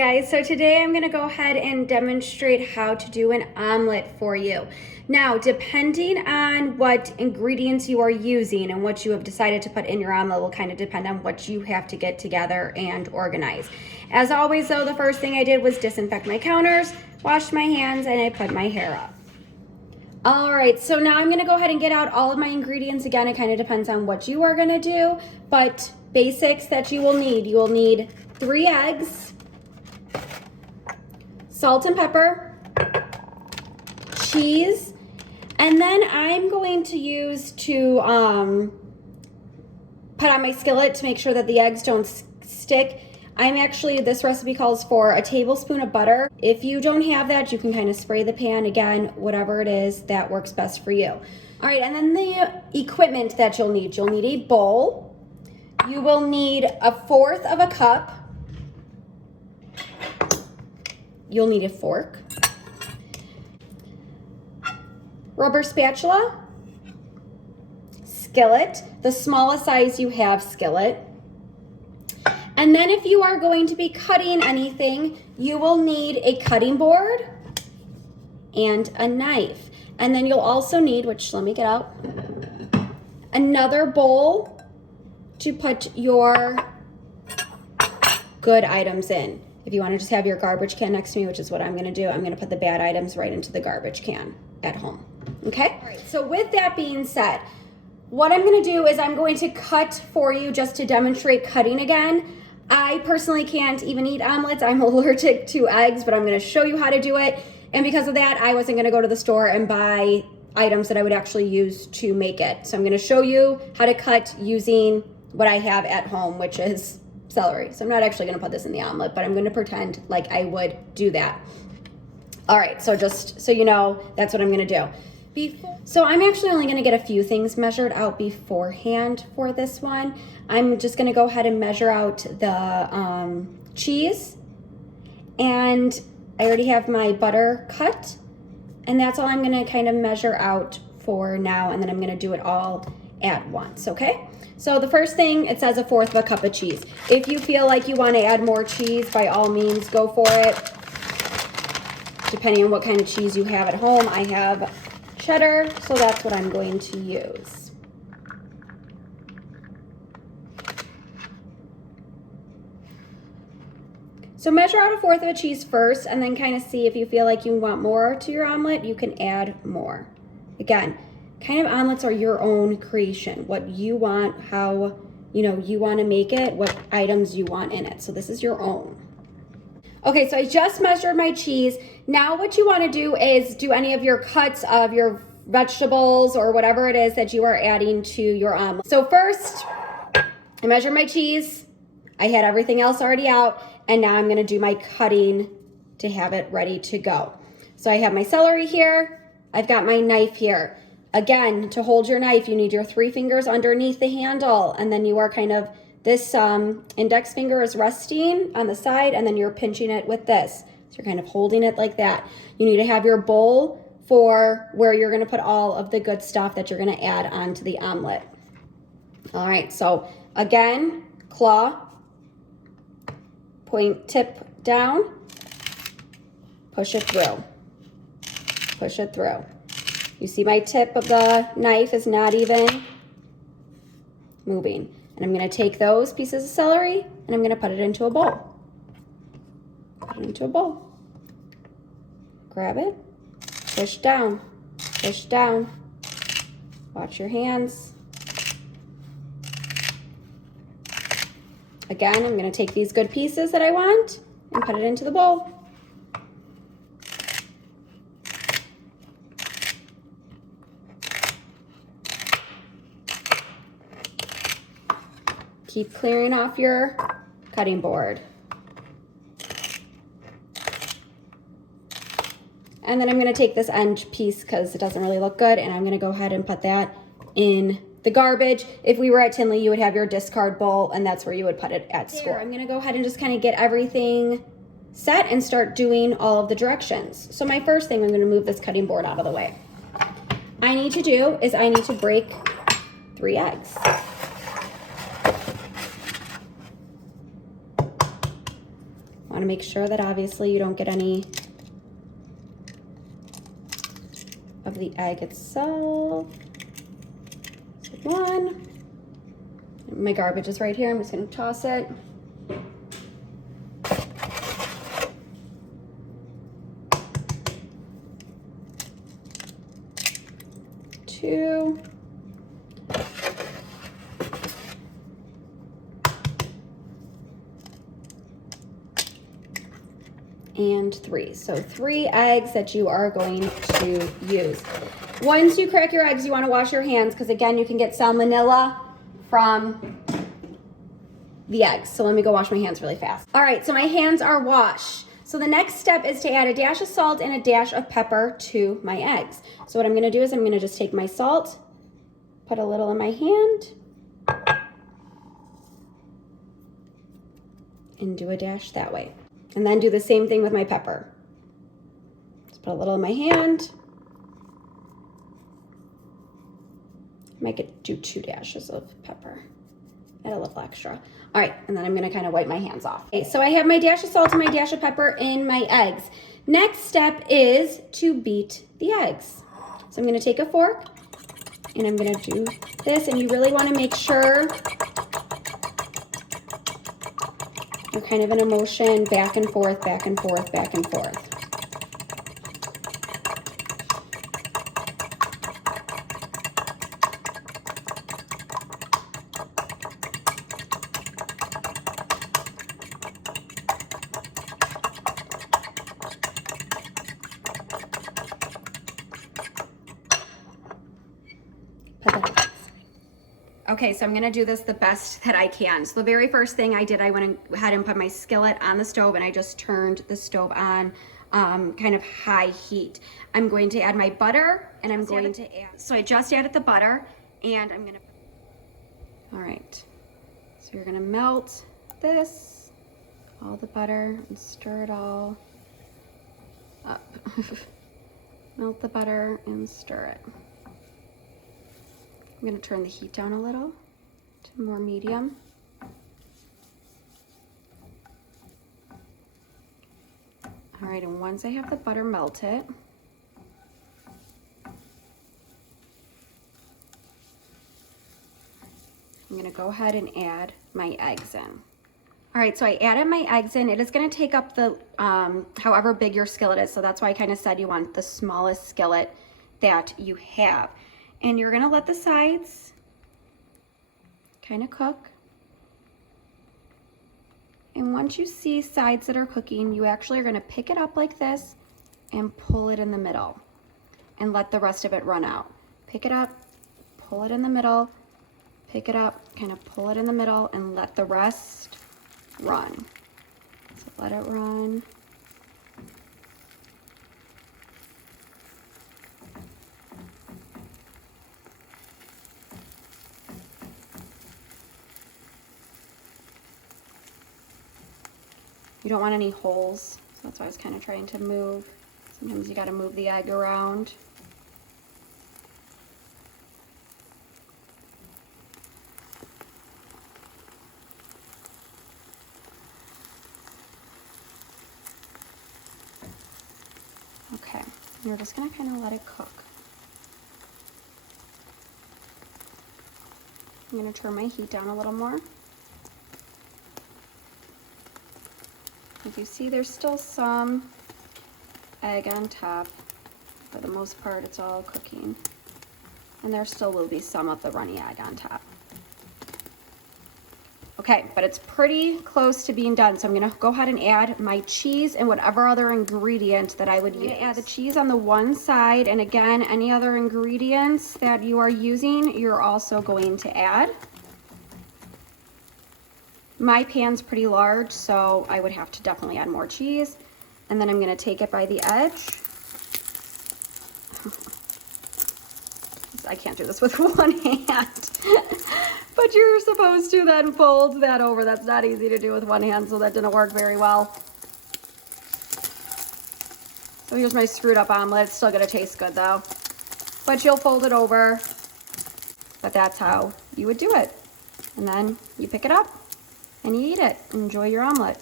guys, so today I'm gonna go ahead and demonstrate how to do an omelet for you. Now, depending on what ingredients you are using and what you have decided to put in your omelet will kind of depend on what you have to get together and organize. As always though, the first thing I did was disinfect my counters, washed my hands, and I put my hair up. All right, so now I'm gonna go ahead and get out all of my ingredients. Again, it kind of depends on what you are gonna do, but basics that you will need 3 eggs, salt and pepper, cheese, and then I'm going to use to put on my skillet to make sure that the eggs don't stick. This recipe calls for a tablespoon of butter. If you don't have that, you can kind of spray the pan, again, whatever it is that works best for you. All right, and then the equipment that you'll need a bowl. You will need 1/4 of a cup. You'll need a fork, rubber spatula, skillet, the smallest size you have skillet. And then if you are going to be cutting anything, you will need a cutting board and a knife. And then you'll also need, which let me get out, another bowl to put your good items in. If you want to just have your garbage can next to me, which is what I'm going to do, I'm going to put the bad items right into the garbage can at home. Okay? All right, so with that being said, what I'm going to do is I'm going to cut for you just to demonstrate cutting again. I personally can't even eat omelets. I'm allergic to eggs, but I'm going to show you how to do it. And because of that, I wasn't going to go to the store and buy items that I would actually use to make it. So I'm going to show you how to cut using what I have at home, which is celery. So I'm not actually going to put this in the omelet, but I'm going to pretend like I would do that. All right, so just so you know, that's what I'm going to do. So I'm actually only going to get a few things measured out beforehand for this one. I'm just going to go ahead and measure out the cheese, and I already have my butter cut, and that's all I'm going to kind of measure out for now, and then I'm going to do it all at once, okay? So the first thing, it says 1/4 of a cup of cheese. If you feel like you want to add more cheese, by all means, go for it. Depending on what kind of cheese you have at home, I have cheddar, so that's what I'm going to use. So measure out 1/4 of a cheese first, and then kind of see if you feel like you want more to your omelet, you can add more. Again, kind of omelets are your own creation. What you want, how you want to make it, what items you want in it. So this is your own. Okay, so I just measured my cheese. Now what you want to do is do any of your cuts of your vegetables or whatever it is that you are adding to your omelet. So first, I measured my cheese. I had everything else already out, and now I'm going to do my cutting to have it ready to go. So I have my celery here. I've got my knife here. Again, to hold your knife, you need your 3 fingers underneath the handle, and then you are kind of, this index finger is resting on the side, and then you're pinching it with this. So you're kind of holding it like that. You need to have your bowl for where you're going to put all of the good stuff that you're going to add onto the omelet. All right, so again, claw, point tip down, push it through, push it through. You see my tip of the knife is not even moving. And I'm going to take those pieces of celery and I'm going to put it into a bowl. Put it into a bowl. Grab it, push down, push down. Watch your hands. Again, I'm going to take these good pieces that I want and put it into the bowl. Keep clearing off your cutting board. And then I'm going to take this end piece because it doesn't really look good, and I'm going to go ahead and put that in the garbage. If we were at Tinley, you would have your discard bowl, and that's where you would put it at school. I'm going to go ahead and just kind of get everything set and start doing all of the directions. So my first thing, I'm going to move this cutting board out of the way. I need to break 3 eggs. want to make sure that obviously you don't get any of the egg itself. So 1. My garbage is right here. I'm just going to toss it. 2. And 3. So 3 eggs that you are going to use. Once you crack your eggs, you want to wash your hands because again, you can get salmonella from the eggs. So let me go wash my hands really fast. All right, so my hands are washed. So the next step is to add a dash of salt and a dash of pepper to my eggs. So what I'm gonna do is I'm gonna just take my salt, put a little in my hand, and do a dash that way. And then do the same thing with my pepper. Just put a little in my hand. Might do 2 dashes of pepper. Add a little extra. All right, and then I'm gonna kind of wipe my hands off. Okay, so I have my dash of salt and my dash of pepper in my eggs. Next step is to beat the eggs. So I'm gonna take a fork and I'm gonna do this, and you really wanna make sure you're kind of in a motion back and forth, back and forth, back and forth. Okay, so I'm gonna do this the best that I can. So the very first thing I did, I went ahead and put my skillet on the stove and I just turned the stove on kind of high heat. I'm going to add my butter and I'm going to add, so I just added the butter and I'm gonna, all right. So you're gonna melt this, all the butter, and stir it all up. Melt the butter and stir it. I'm going to turn the heat down a little to more medium. All right, and once I have the butter melted, I'm going to go ahead and add my eggs in. All right, so I added my eggs in. It is going to take up the however big your skillet is, so that's why I kind of said you want the smallest skillet that you have. And you're gonna let the sides kind of cook. And once you see sides that are cooking, you actually are gonna pick it up like this and pull it in the middle and let the rest of it run out. Pick it up, pull it in the middle, pick it up, kind of pull it in the middle and let the rest run. So let it run. You don't want any holes, so that's why I was kind of trying to move. Sometimes you got to move the egg around. Okay, you're just going to kind of let it cook. I'm going to turn my heat down a little more. As you see, there's still some egg on top. For the most part, it's all cooking. And there still will be some of the runny egg on top. Okay, but it's pretty close to being done. So I'm gonna go ahead and add my cheese and whatever other ingredient that I would use. I'm gonna add the cheese on the one side, and again, any other ingredients that you are using, you're also going to add. My pan's pretty large, so I would have to definitely add more cheese. And then I'm gonna take it by the edge. I can't do this with one hand. But you're supposed to then fold that over. That's not easy to do with one hand, so that didn't work very well. So here's my screwed up omelet. It's still gonna taste good though. But you'll fold it over. But that's how you would do it. And then you pick it up and you eat it. Enjoy your omelet.